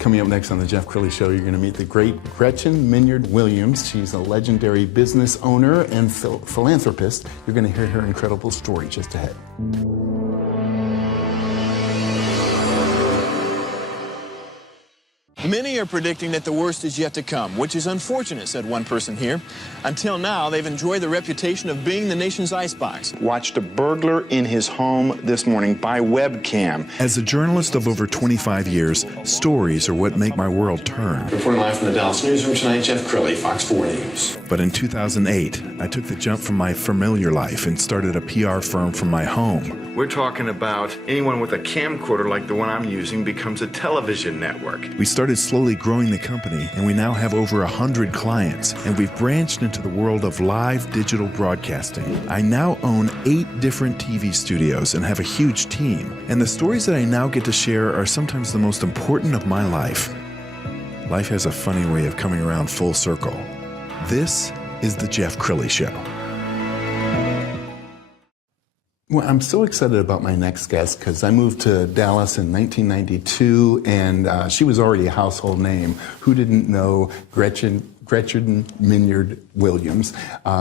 Coming up next on the Jeff Crilley Show, you're going to meet the great Gretchen Minyard Williams. She's a legendary business owner and philanthropist. You're going to hear her incredible story just ahead. Many are predicting that the worst is yet to come, which is unfortunate, said one person here. Until now, they've enjoyed the reputation of being the nation's icebox. Watched a burglar in his home this morning by webcam. As a journalist of over 25 years, stories are what make my world turn. Reporting live from the Dallas newsroom tonight, Jeff Crilley, Fox 4 News. But in 2008, I took the jump from my familiar life and started a PR firm from my home. We're talking about anyone with a camcorder like the one I'm using becomes a television network. We started slowly growing the company, and we now have over 100 clients, and we've branched into the world of live digital broadcasting. I now own 8 different TV studios and have a huge team, and the stories that I now get to share are sometimes the most important of my life. Life has a funny way of coming around full circle. This is the Jeff Crilley Show. Well, I'm so excited about my next guest because I moved to Dallas in 1992, and she was already a household name. Who didn't know Gretchen Minyard Williams?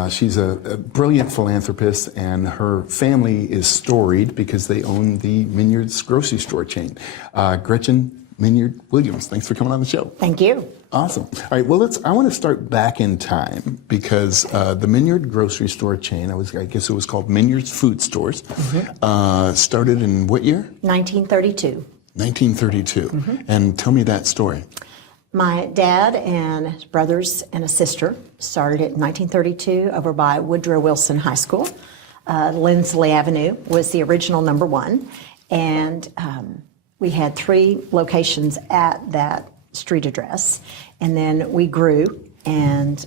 She's a brilliant philanthropist, and her family is storied because they own the Minyard's grocery store chain. Gretchen Minyard Williams, thanks for coming on the show. Thank you. Awesome. All right, well, I want to start back in time because the Minyard grocery store chain, I guess it was called Minyard's Food Stores, started in what year? 1932. 1932. And tell me that story. My dad and his brothers and a sister started it in 1932 over by Woodrow Wilson High School. Lindsley Avenue was the original number 1. And we had 3 locations at that street address, and then we grew, and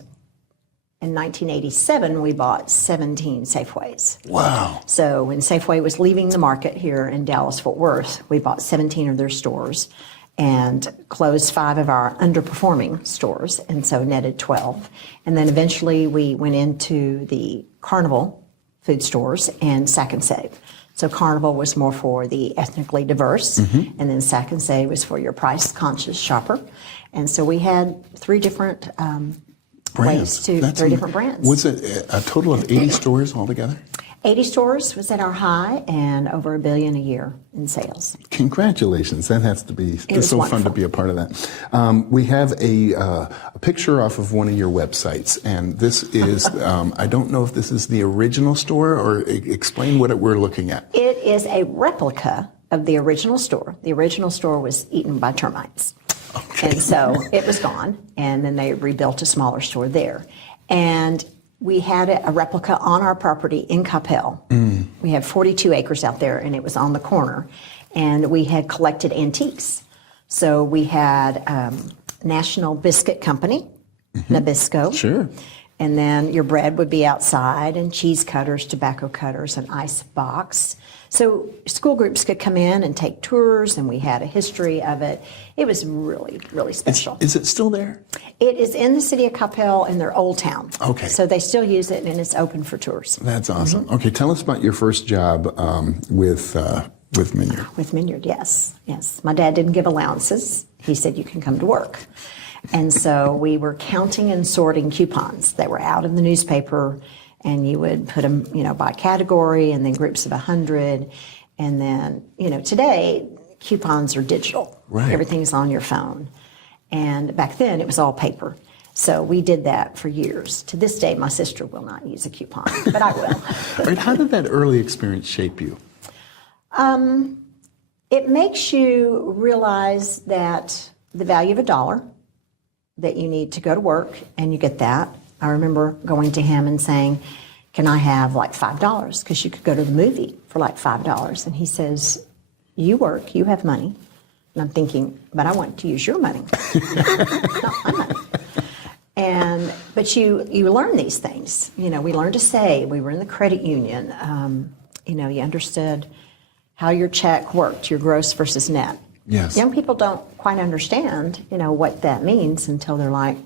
in 1987 we bought 17 Safeways. Wow. So when Safeway was leaving the market here in Dallas-Fort Worth, we bought 17 of their stores and closed 5 of our underperforming stores, and so netted 12. And then eventually we went into the Carnival Food Stores and Sack and Save. So Carnival was more for the ethnically diverse, and then Sack and Save was for your price-conscious shopper. And so we had 3 different ways to, 3 different brands. Was it a total of 80 stores altogether? 80 stores was at our high, and over $1 billion a year in sales. Congratulations! That has to be it's so wonderful. Fun to be a part of that. We have a picture off of one of your websites, and this is I don't know if this is the original store, or explain what we're looking at. It is a replica of the original store. The original store was eaten by termites, and so it was gone. And then they rebuilt a smaller store there, and we had a replica on our property in Coppell. We have 42 acres out there, and it was on the corner. And we had collected antiques. So we had National Biscuit Company, Nabisco. Sure. And then your bread would be outside, and cheese cutters, tobacco cutters, an ice box. So school groups could come in and take tours, and we had a history of it. It was really, really special. Is it still there? It is in the city of Coppell in their old town. Okay. So they still use it, and it's open for tours. That's awesome. Okay, tell us about your first job with Minyard. With Minyard, yes. My dad didn't give allowances. He said, you can come to work. And so we were counting and sorting coupons that were out in the newspaper, and you would put them, by category, and then groups of 100. And then, today, coupons are digital. Right. Everything's on your phone. And back then, it was all paper. So we did that for years. To this day, my sister will not use a coupon, but I will. Right, how did that early experience shape you? It makes you realize that the value of a dollar, that you need to go to work, and you get that. I remember going to him and saying, can I have like $5? Because you could go to the movie for like $5. And he says, you work, you have money. And I'm thinking, but I want to use your money, not my money. But you learn these things. We learned to save. We were in the credit union. You understood how your check worked, your gross versus net. Yes. Young people don't quite understand, what that means until they're like,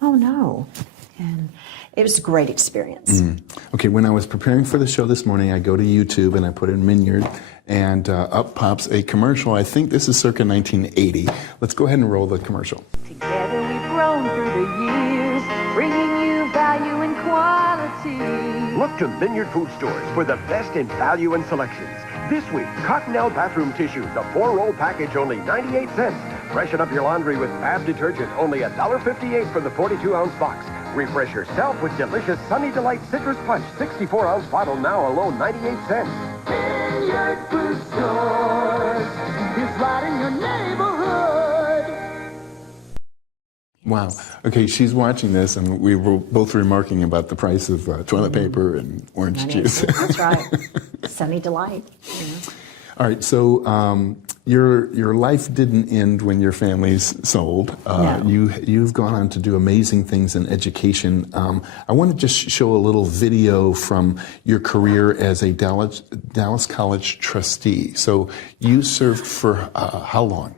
oh no. And it was a great experience. Okay, when I was preparing for the show this morning, I go to YouTube and I put in Minyard, and up pops a commercial. I think this is circa 1980. Let's go ahead and roll the commercial. Together we've grown through the years, bringing you value and quality. Look to Minyard Food Stores for the best in value and selections. This week, Cottonelle bathroom tissue, the 4-roll package, only 98 cents. Freshen up your laundry with Fab detergent, only $1.58 for the 42-ounce box. Refresh yourself with delicious Sunny Delight Citrus Punch, 64-ounce bottle, now alone 98 cents. Minyard Food Stores is right in your neighborhood. Wow. Okay, she's watching this, and we were both remarking about the price of toilet paper and orange juice. That's right. Sunny Delight. All right, so your life didn't end when your family's sold. No. You've gone on to do amazing things in education. I want to just show a little video from your career as a Dallas College trustee. So you served for how long?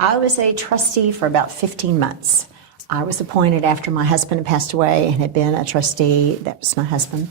I was a trustee for about 15 months. I was appointed after my husband had passed away and had been a trustee. That was my husband.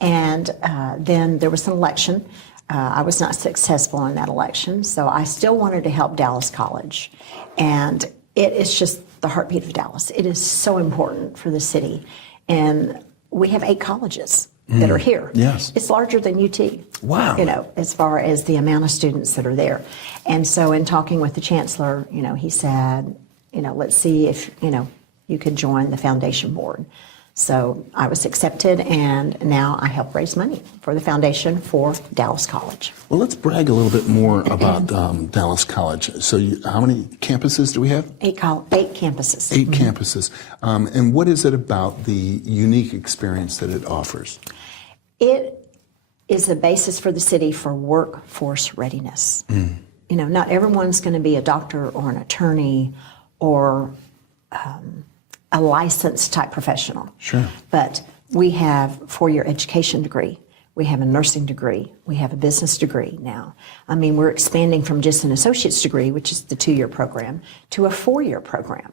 And then there was an election. I was not successful in that election, so I still wanted to help Dallas College. And it is just the heartbeat of Dallas. It is so important for the city. And we have 8 colleges that are here. Yes. It's larger than UT. Wow. You know, as far as the amount of students that are there. And so in talking with the chancellor, you know, he said, you know, let's see if, you know, you could join the foundation board. So I was accepted, and now I help raise money for the foundation for Dallas College. Well, let's brag a little bit more about Dallas College. So how many campuses do we have? 8 campuses. 8 campuses. And what is it about the unique experience that it offers? It is the basis for the city for workforce readiness. You know, not everyone's going to be a doctor or an attorney or a licensed type professional. Sure. But we have 4-year education degree. We have a nursing degree. We have a business degree now. I mean, we're expanding from just an associate's degree, which is the 2-year program, to a 4-year program.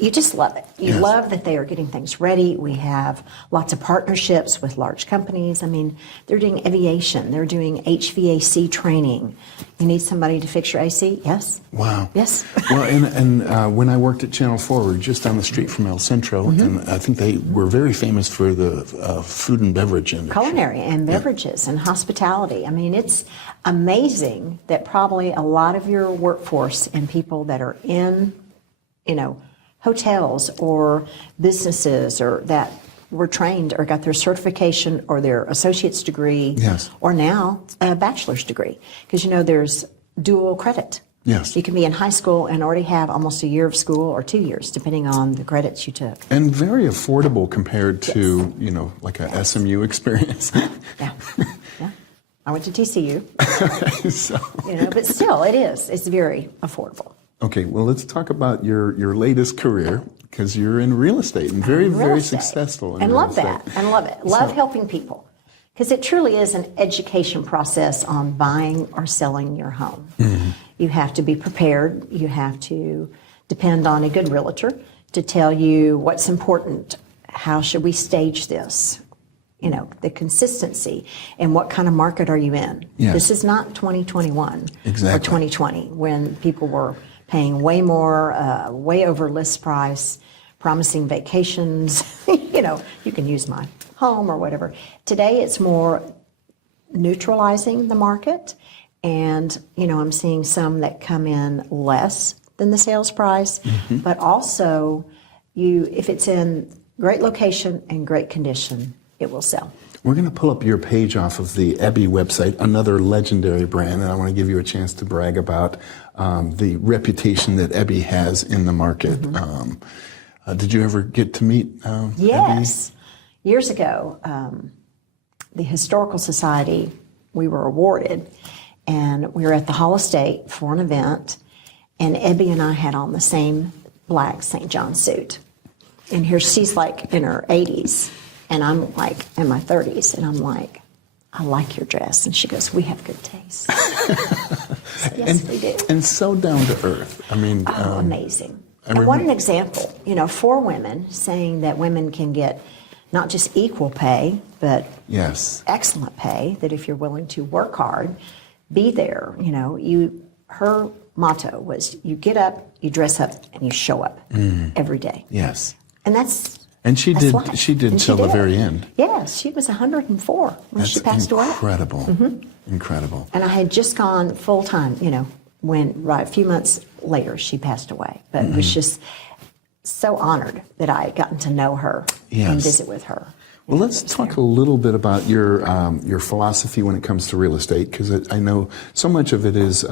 You just love it. You Yes. love that they are getting things ready. We have lots of partnerships with large companies. I mean, they're doing aviation. They're doing HVAC training. You need somebody to fix your AC? Yes. Wow. Yes. Well, and when I worked at Channel 4, we were just down the street from El Centro, and I think they were very famous for the food and beverage industry. Culinary and beverages and hospitality. I mean, it's amazing that probably a lot of your workforce and people that are in, you know, hotels or businesses or that were trained or got their certification or their associate's degree, Yes. or now a bachelor's degree. Because, you know, there's dual credit. Yes. You can be in high school and already have almost a year of school or 2 years, depending on the credits you took. And very affordable compared to, you know, like a SMU experience. Yeah. Yeah. I went to TCU, So, you know, but still, it is. It's very affordable. okay, well, let's talk about your latest career, because you're in real estate and very, Real very estate. successful in and real love estate. that and love it. Love helping people, because it truly is an education process on buying or selling your home. You have to be prepared. You have to depend on a good realtor to tell you what's important. How should we stage this? You know, the consistency and what kind of market are you in? Yes. This is not 2021 Exactly. or 2020 when people were paying way more, way over list price, promising vacations. You know, you can use my home or whatever. Today it's more neutralizing the market, and, you know, I'm seeing some that come in less than the sales price, but also if it's in great location and great condition, it will sell. We're going to pull up your page off of the Ebby website, another legendary brand, and I want to give you a chance to brag about the reputation that Ebby has in the market. Did you ever get to meet Yes. Years ago, the Historical Society, we were awarded, and we were at the Hall of State for an event, and Ebby and I had on the same black St. John suit. And here she's like in her 80s, and I'm like in my 30s, and I'm like, I like your dress. And she goes, we have good taste. Yes, we do. And so down to earth. I mean, Oh, amazing. And what an example, for women, saying that women can get not just equal pay, but Yes. excellent pay, that if you're willing to work hard, be there. Her motto was, you get up, you dress up, and you show up every day. Yes. And that's And she that's did. life. She did And till the did. very end. Yes, she was 104 when she passed away. Incredible. Incredible. And I had just gone full time, when a few months later she passed away. But was just so honored that I had gotten to know her and Yes. visit with her. Well, let's talk a little bit about your philosophy when it comes to real estate, because I know so much of it is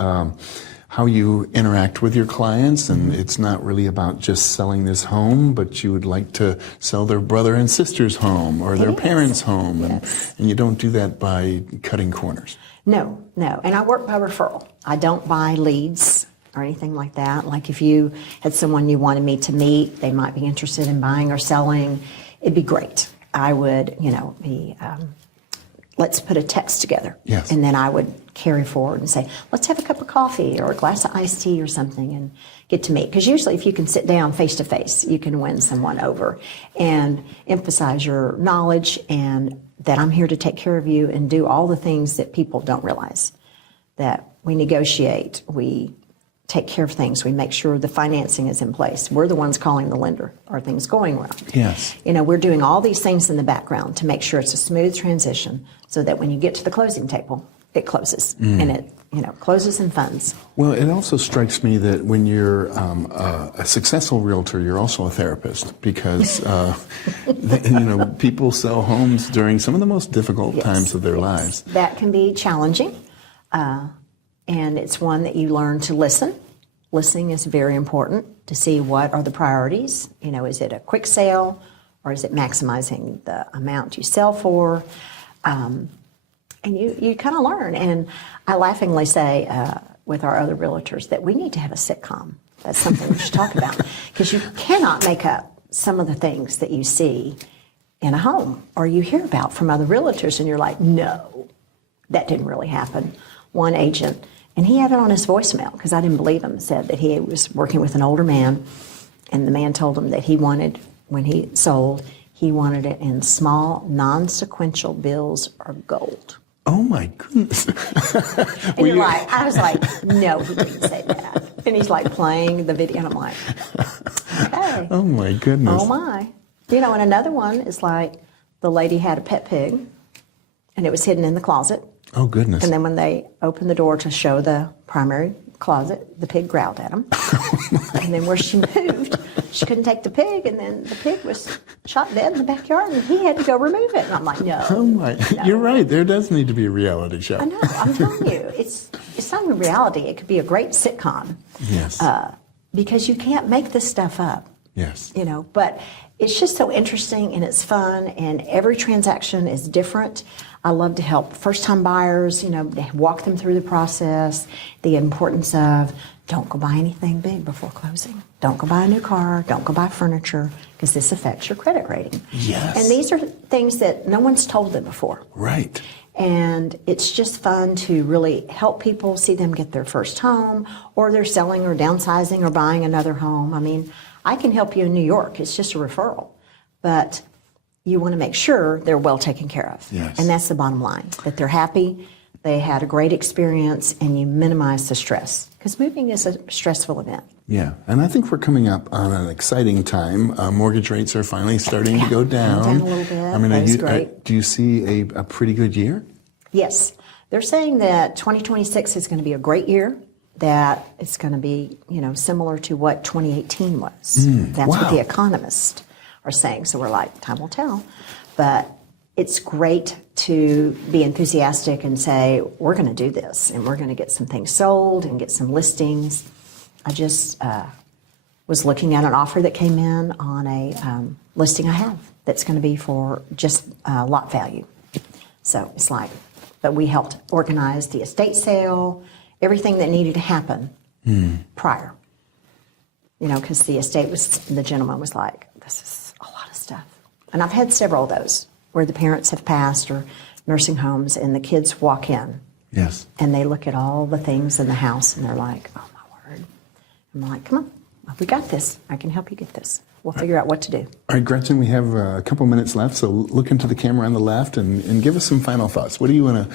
how you interact with your clients, and it's not really about just selling this home, but you would like to sell their brother and sister's home or their parents' home, Yes. and you don't do that by cutting corners. No. And I work by referral. I don't buy leads or anything like that. Like if you had someone you wanted me to meet, they might be interested in buying or selling, it'd be great. I would, let's put a text together. Yes. And then I would carry forward and say, let's have a cup of coffee or a glass of iced tea or something and get to meet. Because usually if you can sit down face to face, you can win someone over and emphasize your knowledge and that I'm here to take care of you and do all the things that people don't realize. That we negotiate, we take care of things, we make sure the financing is in place. We're the ones calling the lender. Are things going well? Yes. We're doing all these things in the background to make sure it's a smooth transition so that when you get to the closing table, it closes and it closes in funds. Well, it also strikes me that when you're a successful realtor, you're also a therapist, because people sell homes during some of the most difficult times of their lives. That can be challenging, and it's one that you learn to listen. Listening is very important to see what are the priorities. Is it a quick sale or is it maximizing the amount you sell for? And you kind of learn. And I laughingly say with our other realtors that we need to have a sitcom. That's something we should talk about, because you cannot make up some of the things that you see in a home or you hear about from other realtors, and you're like, no, that didn't really happen. One agent, and he had it on his voicemail because I didn't believe him, said that he was working with an older man, and the man told him that he wanted, when he sold, he wanted it in small, non-sequential bills or gold. Oh my goodness. And you're like, I was like, no, he didn't say that. And he's like playing the video, and I'm like, okay. Oh my goodness. Oh my. And another one is like the lady had a pet pig, and it was hidden in the closet. Oh goodness. And then when they opened the door to show the primary closet, the pig growled at him. And then where she moved, she couldn't take the pig, and then the pig was shot dead in the backyard, and he had to go remove it. And I'm like, no. Oh my, no. You're right. There does need to be a reality show. I know. I'm telling you, it's not even reality. It could be a great sitcom. Yes. Because you can't make this stuff up. Yes. But it's just so interesting and it's fun, and every transaction is different. I love to help first-time buyers, walk them through the process, the importance of don't go buy anything big before closing. Don't go buy a new car. Don't go buy furniture, because this affects your credit rating. Yes. And these are things that no one's told them before. Right. And it's just fun to really help people, see them get their first home, or they're selling or downsizing or buying another home. I mean, I can help you in New York. It's just a referral. But you want to make sure they're well taken care of. Yes. And that's the bottom line, that they're happy, they had a great experience, and you minimize the stress. Because moving is a stressful event. Yeah, and I think we're coming up on an exciting time. Mortgage rates are finally starting to go down. Down a little bit. I mean, That's great. do you see a pretty good year? Yes. They're saying that 2026 is going to be a great year, that it's going to be, similar to what 2018 was. That's what wow. the economists are saying. So we're like, time will tell. But it's great to be enthusiastic and say, we're going to do this, and we're going to get some things sold and get some listings. I just was looking at an offer that came in on a listing I have that's going to be for just lot value. So it's like, but we helped organize the estate sale, everything that needed to happen prior. Because the gentleman was like, this is a lot of stuff. And I've had several of those where the parents have passed, or nursing homes, and the kids walk in. Yes. And they look at all the things in the house, and they're like, oh my word. I'm like, come on, we got this. I can help you get this. We'll figure out what to do. All right, Gretchen, we have a couple minutes left, so look into the camera on the left and give us some final thoughts. What do you want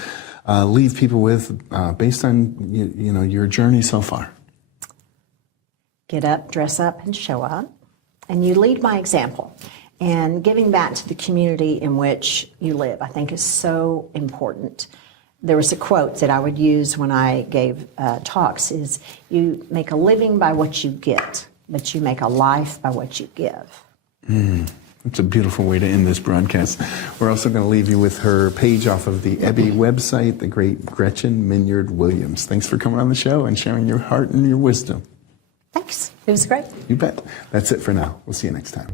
to leave people with based on your journey so far? Get up, dress up, and show up. And you lead by example. And giving back to the community in which you live, I think, is so important. There was a quote that I would use when I gave talks is, you make a living by what you get, but you make a life by what you give. That's a beautiful way to end this broadcast. We're also going to leave you with her page off of the Ebby website, the great Gretchen Minyard Williams. Thanks for coming on the show and sharing your heart and your wisdom. Thanks. It was great. You bet. That's it for now. We'll see you next time.